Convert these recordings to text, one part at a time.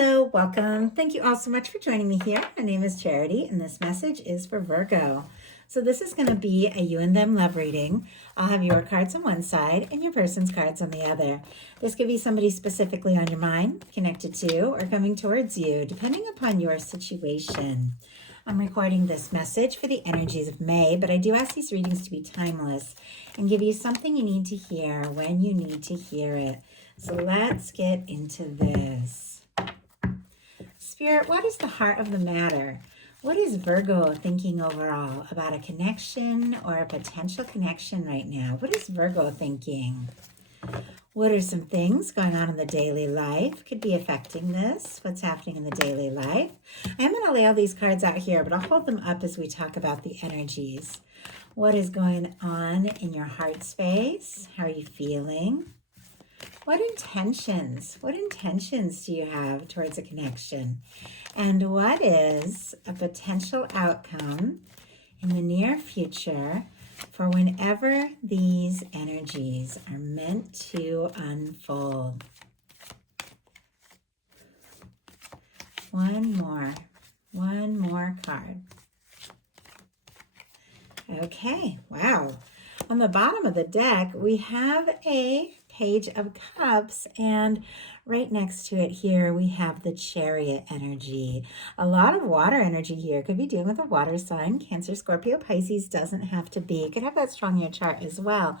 Hello, welcome. Thank you all so much for joining me here. My name is Charity, and this message is for Virgo. So this is going to be a you and them love reading. I'll have your cards on one side and your person's cards on the other. This could be somebody specifically on your mind, connected to, or coming towards you, depending upon your situation. I'm recording this message for the energies of May, but I do ask these readings to be timeless and give you something you need to hear when you need to hear it. So let's get into this. Spirit, what is the heart of the matter? What is Virgo thinking overall about a connection or a potential connection right now? What is Virgo thinking? What are some things going on in the daily life could be affecting this? What's happening in the daily life? I'm going to lay all these cards out here, but I'll hold them up as we talk about the energies. What is going on in your heart space? How are you feeling? What intentions do you have towards a connection? And what is a potential outcome in the near future for whenever these energies are meant to unfold? One more card. Okay, wow. On the bottom of the deck, we have a Page of Cups, and right next to it here, we have the Chariot energy. A lot of water energy here. Could be dealing with a water sign. Cancer, Scorpio, Pisces doesn't have to be. Could have that strong in your chart as well.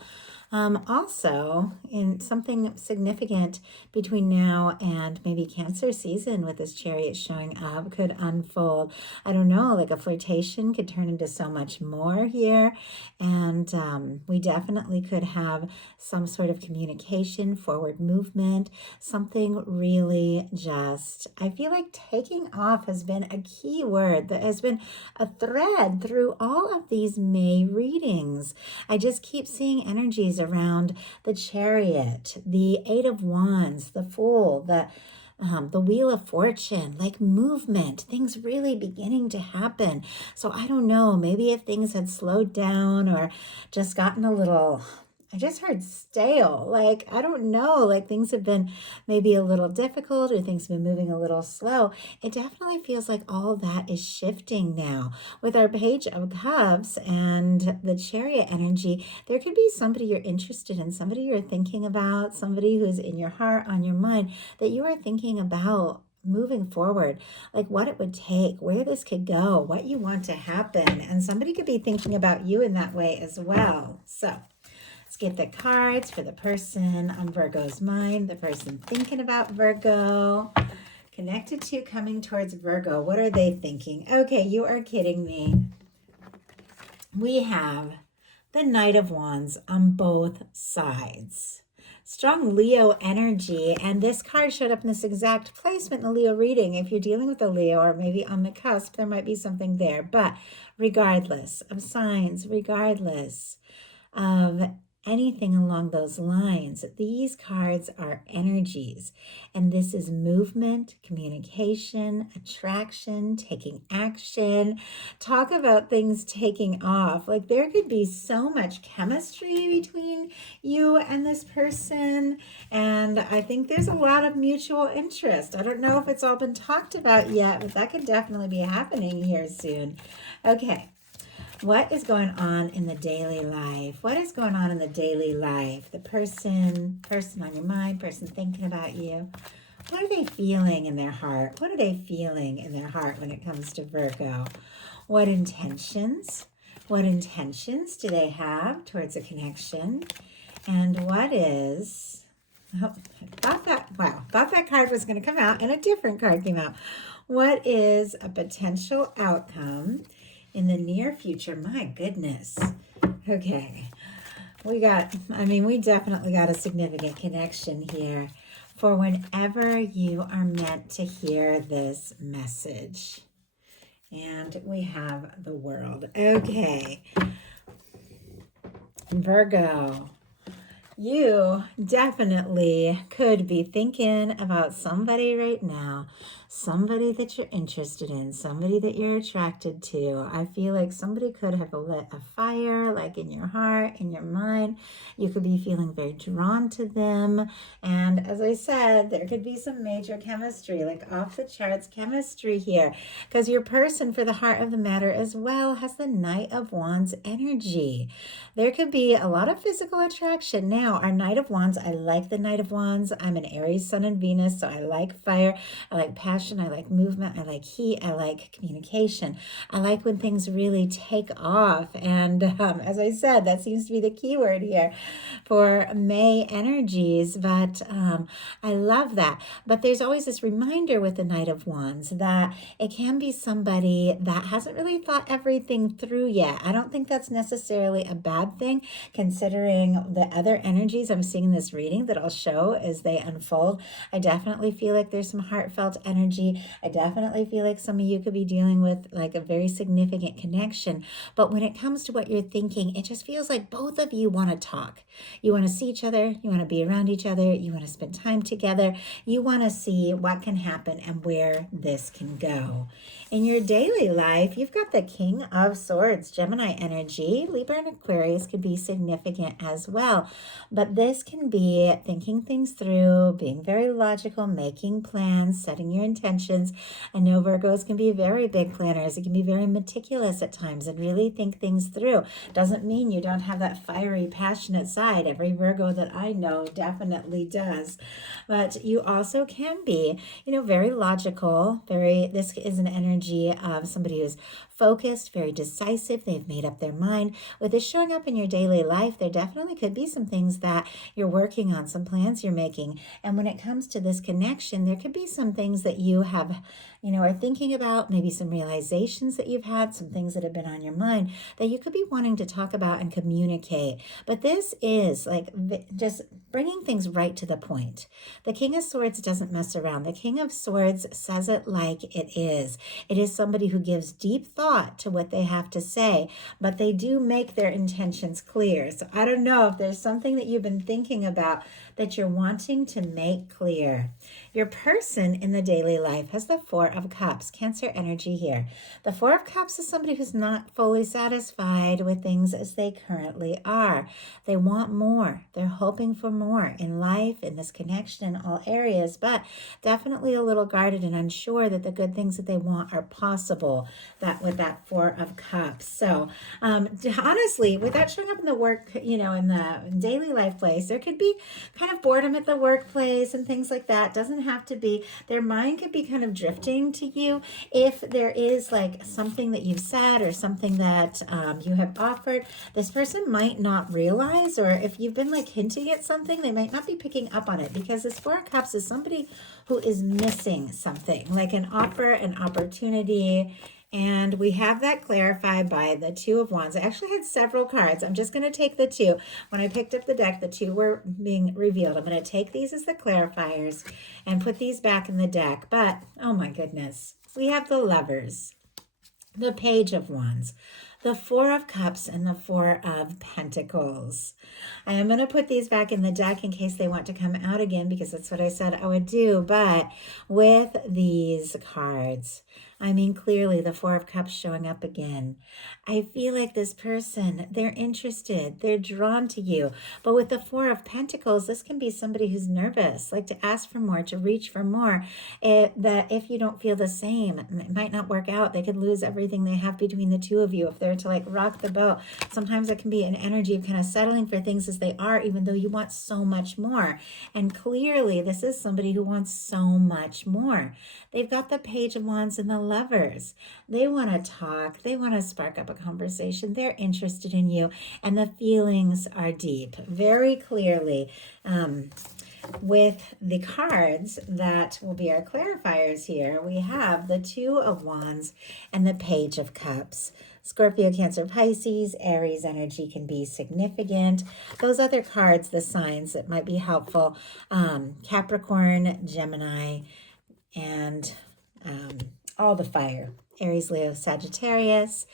Also, in something significant between now and maybe Cancer season with this Chariot showing up could unfold. I don't know, like a flirtation could turn into so much more here. And we definitely could have some sort of communication, forward movement, something really just, I feel like taking off has been a key word that has been a thread through all of these May readings. I just keep seeing energies around the Chariot, the Eight of Wands, the Fool, the Wheel of Fortune, like movement, things really beginning to happen. So I don't know, maybe if things had slowed down or just gotten a little, I just heard stale. Like, I don't know, like things have been maybe a little difficult or things have been moving a little slow. It definitely feels like all that is shifting now. With our Page of Cups and the Chariot energy, there could be somebody you're interested in, somebody you're thinking about, somebody who's in your heart, on your mind, that you are thinking about moving forward, like what it would take, where this could go, what you want to happen. And somebody could be thinking about you in that way as well. So let's get the cards for the person on Virgo's mind, the person thinking about Virgo, connected to, coming towards Virgo. What are they thinking? Okay, you are kidding me. We have the Knight of Wands on both sides. Strong Leo energy, and this card showed up in this exact placement in the Leo reading. If you're dealing with a Leo or maybe on the cusp, there might be something there. But regardless of signs, regardless of anything along those lines, these cards are energies, and this is movement, communication, attraction, taking action. Talk about things taking off. Like there could be so much chemistry between you and this person, and I think there's a lot of mutual interest. I don't know if it's all been talked about yet, but that could definitely be happening here soon. Okay. What is going on in the daily life? What is going on in the daily life? The person on your mind, person thinking about you. What are they feeling in their heart? What are they feeling in their heart when it comes to Virgo? What intentions? What intentions do they have towards a connection? And what is... Oh, thought that card was going to come out and a different card came out. What is a potential outcome in the near future? My goodness. Okay. We definitely got a significant connection here for whenever you are meant to hear this message. And we have the World. Okay. Virgo. You definitely could be thinking about somebody right now, somebody that you're interested in, somebody that you're attracted to. I feel like somebody could have lit a fire, like in your heart, in your mind. You could be feeling very drawn to them. And as I said, there could be some major chemistry, like off the charts chemistry here, because your person, for the heart of the matter as well, has the Knight of Wands energy. There could be a lot of physical attraction. Now, our Knight of Wands, I like the Knight of Wands. I'm an Aries, Sun, and Venus, so I like fire. I like passion. I like movement. I like heat. I like communication. I like when things really take off. And as I said, that seems to be the key word here for May energies. But I love that. But there's always this reminder with the Knight of Wands that it can be somebody that hasn't really thought everything through yet. I don't think that's necessarily a bad thing, considering the other energies I'm seeing in this reading that I'll show as they unfold. I definitely feel like there's some heartfelt energy. I definitely feel like some of you could be dealing with like a very significant connection. But when it comes to what you're thinking, it just feels like both of you want to talk. You want to see each other. You want to be around each other. You want to spend time together. You want to see what can happen and where this can go. In your daily life, you've got the King of Swords, Gemini energy. Libra and Aquarius could be significant as well. But this can be thinking things through, being very logical, making plans, setting your intentions. I know Virgos can be very big planners. It can be very meticulous at times and really think things through. Doesn't mean you don't have that fiery, passionate side. Every Virgo that I know definitely does. But you also can be, very logical. This is an energy of somebody who's focused, very decisive. They've made up their mind. With this showing up in your daily life, there definitely could be some things that you're working on, some plans you're making. And when it comes to this connection, there could be some things that you have, are thinking about, maybe some realizations that you've had, some things that have been on your mind that you could be wanting to talk about and communicate. But this is like just bringing things right to the point. The King of Swords doesn't mess around. The King of Swords says it like it is. It is somebody who gives deep thought to what they have to say, but they do make their intentions clear. So I don't know if there's something that you've been thinking about that you're wanting to make clear. Your person in the daily life has the Four of Cups, Cancer energy here. The Four of Cups is somebody who's not fully satisfied with things as they currently are. They want more. They're hoping for more in life, in this connection, in all areas, but definitely a little guarded and unsure that the good things that they want are possible, that with that Four of Cups. So honestly, with that showing up in the work, in the daily life place, there could be kind of boredom at the workplace and things like that. Doesn't have to be. Their mind could be kind of drifting to you if there is like something that you've said or something that you have offered. This person might not realize, or if you've been like hinting at something, they might not be picking up on it, because this Four of Cups is somebody who is missing something, like an offer, an opportunity. And we have that clarified by the Two of Wands. I actually had several cards. I'm just going to take the two. When I picked up the deck, the two were being revealed. I'm going to take these as the clarifiers and put these back in the deck. But, oh my goodness, we have the Lovers, the Page of Wands, the Four of Cups, and the Four of Pentacles. I am going to put these back in the deck in case they want to come out again, because that's what I said I would do. But with these cards, clearly the Four of Cups showing up again. I feel like this person, they're interested, they're drawn to you. But with the Four of Pentacles, this can be somebody who's nervous, like to ask for more, to reach for more. That if you don't feel the same, it might not work out. They could lose everything they have between the two of you if they're to like rock the boat. Sometimes it can be an energy of kind of settling for things as they are, even though you want so much more. And clearly, this is somebody who wants so much more. They've got the Page of Wands and the Lovers. They want to talk. They want to spark up a conversation. They're interested in you, and the feelings are deep. Very clearly, with the cards that will be our clarifiers here, we have the Two of Wands and the Page of Cups. Scorpio, Cancer, Pisces, Aries energy can be significant. Those other cards, the signs that might be helpful, Capricorn, Gemini, and all the fire Aries, Leo, Sagittarius.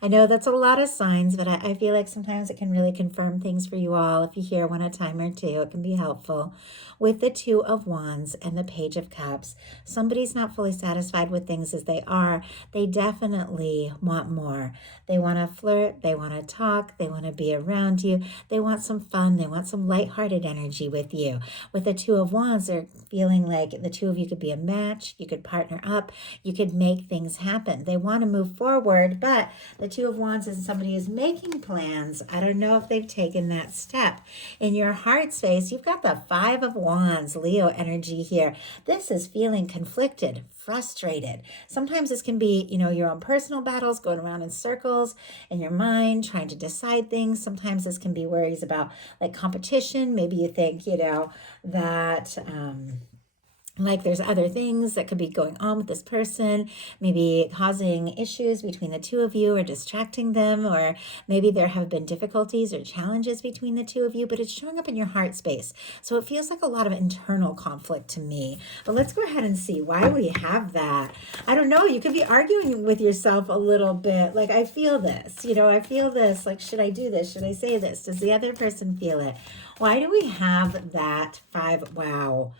I know that's a lot of signs, but I feel like sometimes it can really confirm things for you all. If you hear one a time or two, it can be helpful. With the Two of Wands and the Page of Cups, somebody's not fully satisfied with things as they are. They definitely want more. They want to flirt, they want to talk, they want to be around you, they want some fun, they want some lighthearted energy with you. With the Two of Wands, they're feeling like the two of you could be a match, you could partner up, you could make things happen. They want to move forward, but the Two of Wands is somebody who's making plans. I don't know if they've taken that step. In your heart space, you've got the Five of Wands, Leo energy here. This is feeling conflicted, frustrated. Sometimes this can be, your own personal battles going around in circles in your mind, trying to decide things. Sometimes this can be worries about like competition. Maybe you think, that like there's other things that could be going on with this person, maybe causing issues between the two of you or distracting them, or maybe there have been difficulties or challenges between the two of you, but it's showing up in your heart space. So it feels like a lot of internal conflict to me. But let's go ahead and see why we have that. I don't know. You could be arguing with yourself a little bit. Like, I feel this, I feel this. Like, should I do this? Should I say this? Does the other person feel it? Why do we have that five? Wow.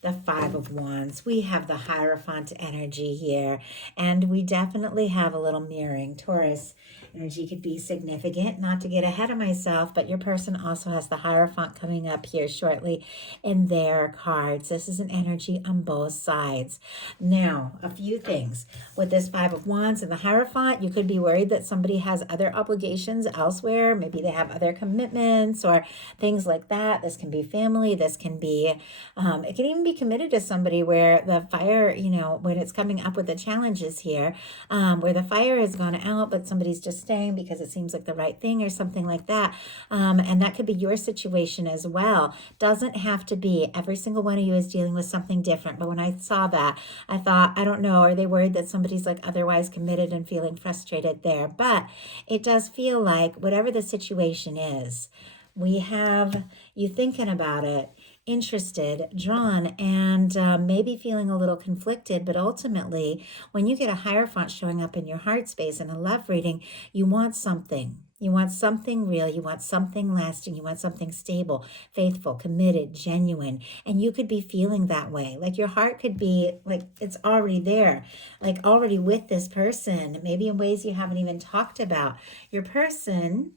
The Five of Wands. We have the Hierophant energy here, and we definitely have a little mirroring. Taurus energy could be significant, not to get ahead of myself, but your person also has the Hierophant coming up here shortly in their cards. This is an energy on both sides. Now, a few things. With this Five of Wands and the Hierophant, you could be worried that somebody has other obligations elsewhere. Maybe they have other commitments or things like that. This can be family. This can be, it can even be committed to somebody where the fire, when it's coming up with the challenges here, where the fire has gone out, but somebody's just staying because it seems like the right thing or something like that. And that could be your situation as well. Doesn't have to be. Every single one of you is dealing with something different. But when I saw that, I thought, I don't know, are they worried that somebody's like otherwise committed and feeling frustrated there? But it does feel like whatever the situation is, we have you thinking about it, interested, drawn, and maybe feeling a little conflicted. But ultimately, when you get a Hierophant showing up in your heart space in a love reading, you want something. You want something real. You want something lasting. You want something stable, faithful, committed, genuine. And you could be feeling that way. Like your heart could be like it's already there, like already with this person, maybe in ways you haven't even talked about. Your person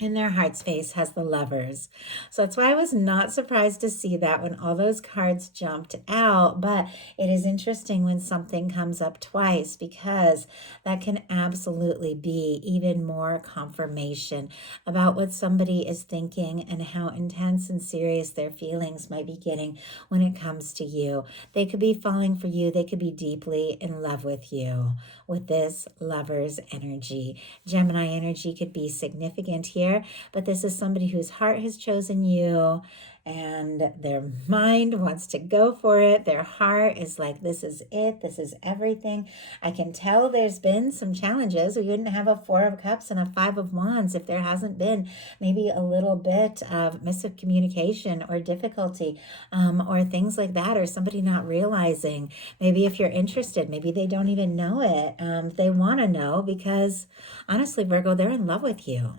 in their heart space has the Lovers. So that's why I was not surprised to see that when all those cards jumped out. But it is interesting when something comes up twice, because that can absolutely be even more confirmation about what somebody is thinking and how intense and serious their feelings might be getting when it comes to you. They could be falling for you. They could be deeply in love with you with this Lovers energy. Gemini energy could be significant here, but this is somebody whose heart has chosen you and their mind wants to go for it. Their heart is like, this is it. This is everything. I can tell there's been some challenges. We wouldn't have a Four of Cups and a Five of Wands if there hasn't been maybe a little bit of miscommunication or difficulty or things like that, or somebody not realizing. Maybe if you're interested, maybe they don't even know it. They want to know because honestly, Virgo, they're in love with you.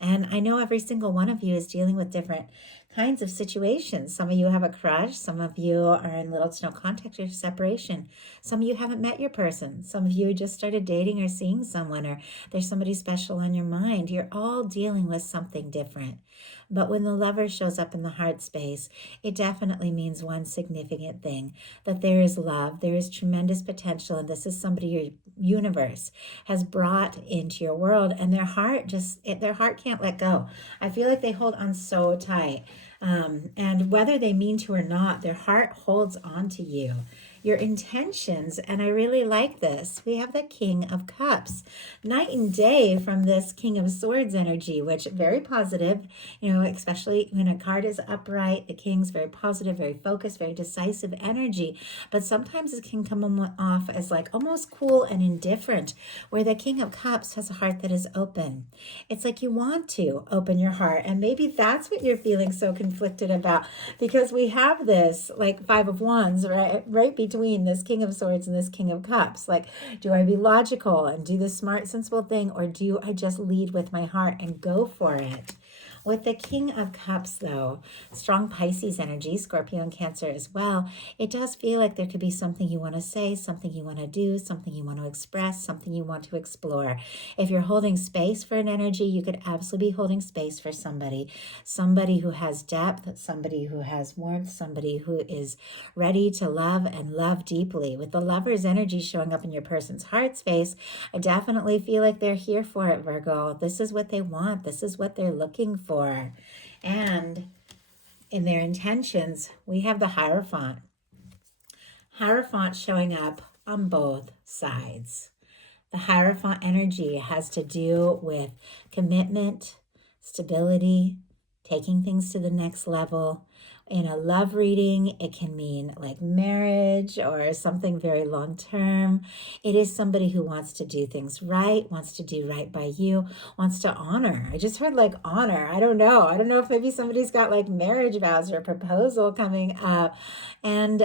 And I know every single one of you is dealing with different kinds of situations. Some of you have a crush. Some of you are in little to no contact or separation. Some of you haven't met your person. Some of you just started dating or seeing someone, or there's somebody special on your mind. You're all dealing with something different. But when the Lover shows up in the heart space, it definitely means one significant thing, that there is love, there is tremendous potential, and this is somebody your universe has brought into your world, and their heart can't let go. I feel like they hold on so tight. And whether they mean to or not, their heart holds on to you, your intentions. And I really like this. We have the King of Cups, night and day from this King of Swords energy, which very positive, especially when a card is upright. The King's very positive, very focused, very decisive energy. But sometimes it can come off as like almost cool and indifferent, where the King of Cups has a heart that is open. It's like you want to open your heart. And maybe that's what you're feeling so conflicted about, because we have this like Five of Wands right between this King of Swords and this King of Cups. Like, do I be logical and do the smart, sensible thing, or do I just lead with my heart and go for it? With the King of Cups, though, strong Pisces energy, Scorpio and Cancer as well, it does feel like there could be something you want to say, something you want to do, something you want to express, something you want to explore. If you're holding space for an energy, you could absolutely be holding space for somebody who has depth, somebody who has warmth, somebody who is ready to love and love deeply. With the Lover's energy showing up in your person's heart space, I definitely feel like they're here for it, Virgo. This is what they want. This is what they're looking for. And in their intentions, we have the Hierophant. Hierophant showing up on both sides. The Hierophant energy has to do with commitment, stability, taking things to the next level. In a love reading, it can mean like marriage or something very long term. It is somebody who wants to do things right, wants to do right by you, wants to honor. I just heard like honor. I don't know. I don't know if maybe somebody's got like marriage vows or a proposal coming up. And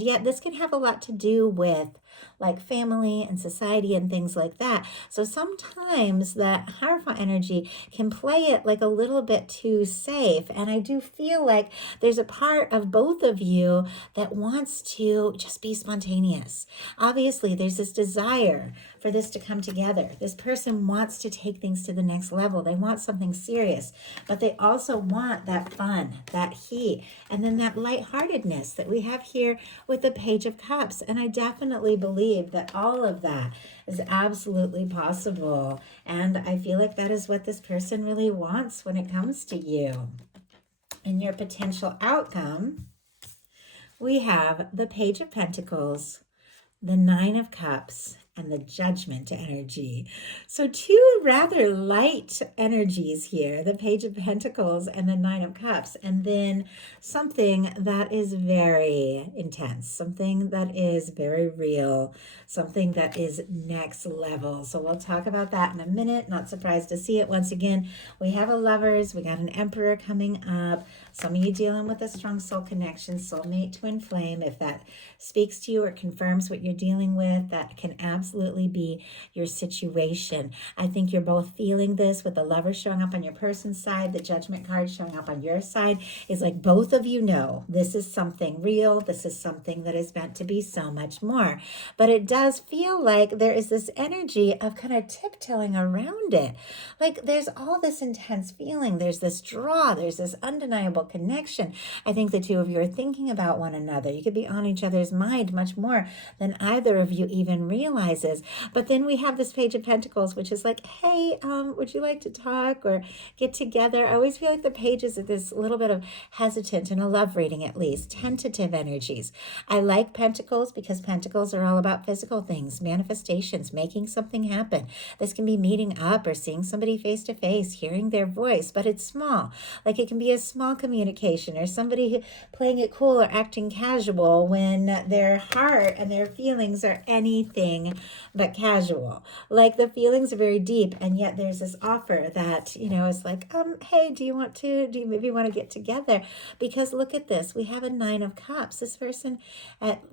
yet this can have a lot to do with like family and society and things like that. So sometimes that Hierophant energy can play it like a little bit too safe. And I do feel like there's a part of both of you that wants to just be spontaneous. Obviously, there's this desire for this to come together. This person wants to take things to the next level. They want something serious, but they also want that fun, that heat, and then that lightheartedness that we have here with the Page of Cups. And I definitely believe that all of that is absolutely possible. And I feel like that is what this person really wants when it comes to you. And your potential outcome, we have the Page of Pentacles, the Nine of Cups, and the Judgment energy. So two rather light energies here, the Page of Pentacles and the Nine of Cups, and then something that is very intense, something that is very real, something that is next level. So we'll talk about that in a minute. Not surprised to see it. Once again, we have a Lovers, we got an Emperor coming up. Some of you dealing with a strong soul connection, soulmate, twin flame. If that speaks to you or confirms what you're dealing with, that can absolutely be your situation. I think you're both feeling this with the Lover showing up on your person's side, the Judgment card showing up on your side. Is like both of you know this is something real. This is something that is meant to be so much more. But it does feel like there is this energy of kind of tiptoeing around it. Like there's all this intense feeling. There's this draw. There's this undeniable connection. I think the two of you are thinking about one another. You could be on each other's mind much more than either of you even realizes. But then we have this Page of Pentacles, which is like, hey, would you like to talk or get together? I always feel like the pages are this little bit of hesitant in a love reading, at least tentative energies. I like Pentacles because Pentacles are all about physical things, manifestations, making something happen. This can be meeting up or seeing somebody face to face, hearing their voice, but it's small. Like it can be a small communication or somebody playing it cool or acting casual when their heart and their feelings are anything but casual. Like the feelings are very deep, and yet there's this offer that, you know, is like, hey, do you maybe want to get together? Because look at this, we have a Nine of Cups. This person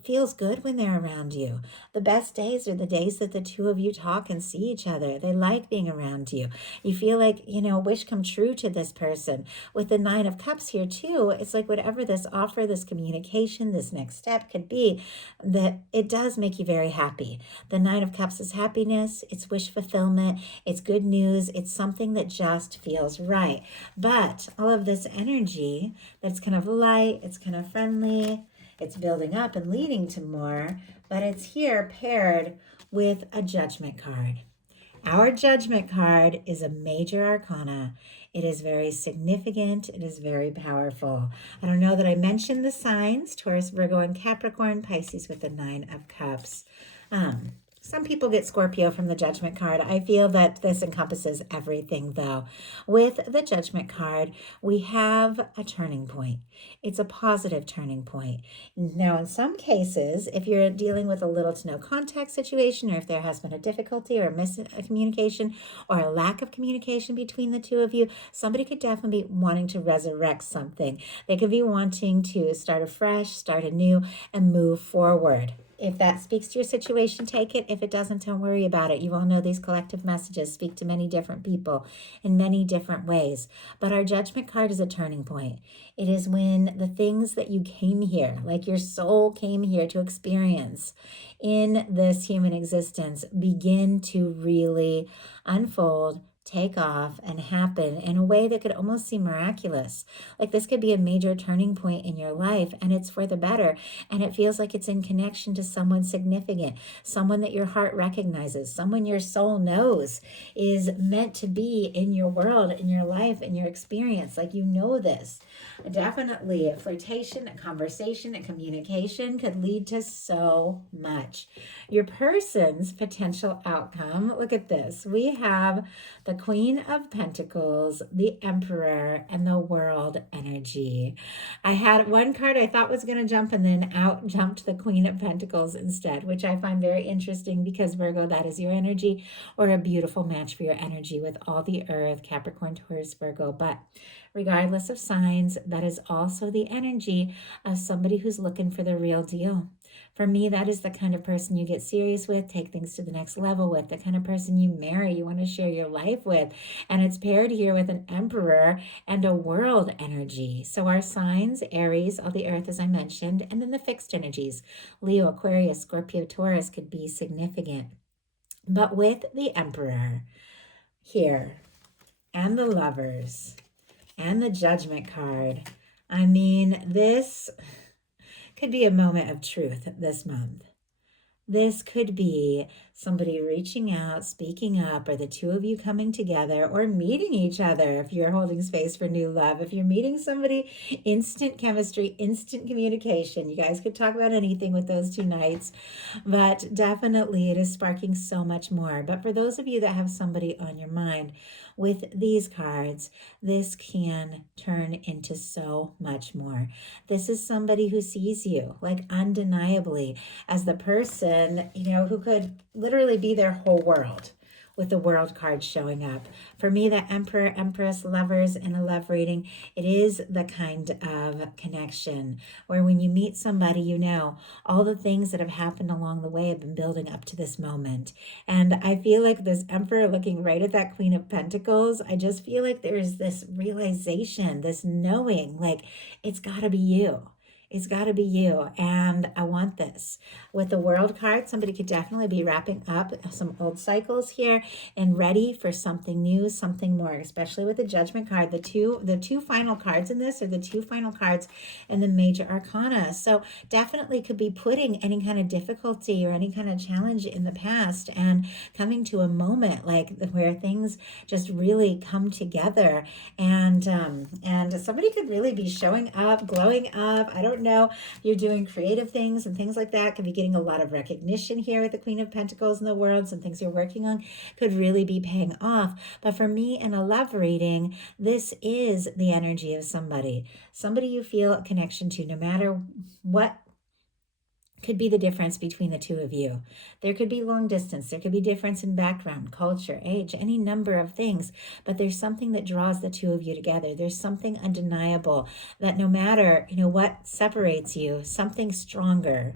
feels good when they're around you. The best days are the days that the two of you talk and see each other. They like being around you. You feel like, you know, wish come true to this person. With the Nine of Cups here too, it's like whatever this offer, this communication, this next step could be, that it does make you very happy. The Nine of Cups is happiness, it's wish fulfillment, it's good news, it's something that just feels right. But all of this energy that's kind of light, it's kind of friendly, it's building up and leading to more, but it's here paired with a Judgment card. Our Judgment card is a major arcana. It is very significant. It is very powerful. I don't know that I mentioned the signs, Taurus, Virgo, and Capricorn, Pisces with the Nine of Cups. Some people get Scorpio from the Judgment card. I feel that this encompasses everything, though. With the Judgment card, we have a turning point. It's a positive turning point. Now, in some cases, if you're dealing with a little to no contact situation, or if there has been a difficulty or a miscommunication or a lack of communication between the two of you, somebody could definitely be wanting to resurrect something. They could be wanting to start afresh, start anew, and move forward. If that speaks to your situation, take it. If it doesn't, don't worry about it. You all know these collective messages speak to many different people in many different ways. But our Judgment card is a turning point. It is when the things that you came here, like your soul came here to experience in this human existence, begin to really unfold, take off, and happen in a way that could almost seem miraculous. Like this could be a major turning point in your life, and it's for the better. And it feels like it's in connection to someone significant, someone that your heart recognizes, someone your soul knows is meant to be in your world, in your life, in your experience. Like you know this. Definitely a flirtation, a conversation, a communication could lead to so much. Your person's potential outcome, look at this. We have the Queen of Pentacles, the Emperor, and the World energy. I had one card I thought was going to jump, and then out jumped the Queen of Pentacles instead, which I find very interesting because Virgo, that is your energy, or a beautiful match for your energy with all the Earth, Capricorn, Taurus, Virgo. But regardless of signs, that is also the energy of somebody who's looking for the real deal. For me, that is the kind of person you get serious with, take things to the next level with, the kind of person you marry, you want to share your life with. And it's paired here with an Emperor and a World energy. So our signs, Aries, all the Earth, as I mentioned, and then the fixed energies, Leo, Aquarius, Scorpio, Taurus could be significant. But with the Emperor here and the Lovers and the Judgment card, I mean, this could be a moment of truth this month. This could be somebody reaching out, speaking up, or the two of you coming together or meeting each other if you're holding space for new love. If you're meeting somebody, instant chemistry, instant communication. You guys could talk about anything with those 2 nights, but definitely it is sparking so much more. But for those of you that have somebody on your mind, with these cards, this can turn into so much more. This is somebody who sees you, like undeniably, as the person, who could literally be their whole world, with the World card showing up. For me, the Emperor, Empress, Lovers in a love reading, it is the kind of connection where when you meet somebody, all the things that have happened along the way have been building up to this moment. And I feel like this Emperor looking right at that Queen of Pentacles, I just feel like there's this realization, this knowing, like it's got to be you. It's got to be you, and I want this. With the World card, somebody could definitely be wrapping up some old cycles here and ready for something new, something more, especially with the Judgment card. The two final cards in this are the 2 final cards in the major arcana. So definitely could be putting any kind of difficulty or any kind of challenge in the past and coming to a moment like where things just really come together, and somebody could really be showing up, glowing up. I don't know, you're doing creative things and things like that, could be getting a lot of recognition here with the Queen of Pentacles in the world. Some things you're working on could really be paying off. But for me, in a love reading, this is the energy of somebody you feel a connection to, no matter what could be the difference between the two of you. There could be long distance, there could be difference in background, culture, age, any number of things, but there's something that draws the two of you together. There's something undeniable that no matter, what separates you, something stronger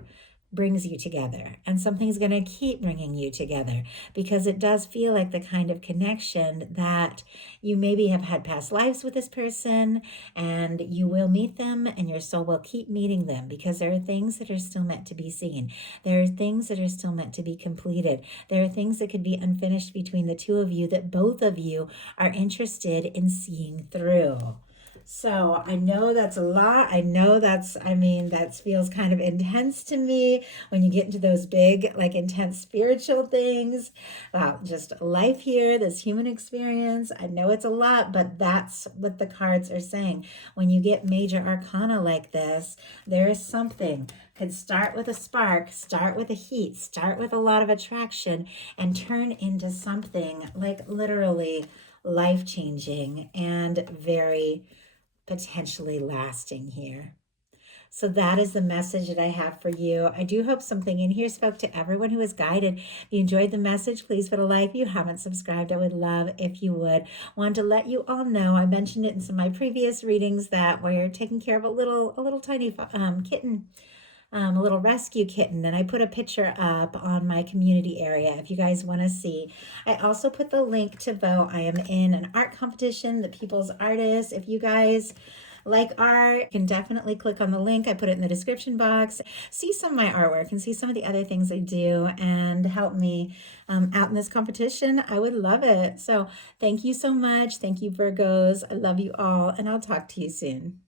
brings you together, and something's going to keep bringing you together, because it does feel like the kind of connection that you maybe have had past lives with this person, and you will meet them and your soul will keep meeting them, because there are things that are still meant to be seen. There are things that are still meant to be completed. There are things that could be unfinished between the two of you that both of you are interested in seeing through. So I know that's a lot. I know that feels kind of intense to me when you get into those big, like intense spiritual things about just life here, this human experience. I know it's a lot, but that's what the cards are saying. When you get major arcana like this, there is something. Could start with a spark, start with a heat, start with a lot of attraction, and turn into something like literally life changing and very potentially lasting here. So that is the message that I have for you. I do hope something in here spoke to everyone who was guided. If you enjoyed the message, please put a like. If you haven't subscribed, I would love if you would. Want to let you all know, I mentioned it in some of my previous readings, that we're taking care of a little tiny kitten, a little rescue kitten, and I put a picture up on my community area if you guys want to see. I also put the link to vote. I am in an art competition, the People's Artist. If you guys like art, you can definitely click on the link. I put it in the description box. See some of my artwork and see some of the other things I do and help me out in this competition. I would love it. So thank you so much. Thank you, Virgos. I love you all, and I'll talk to you soon.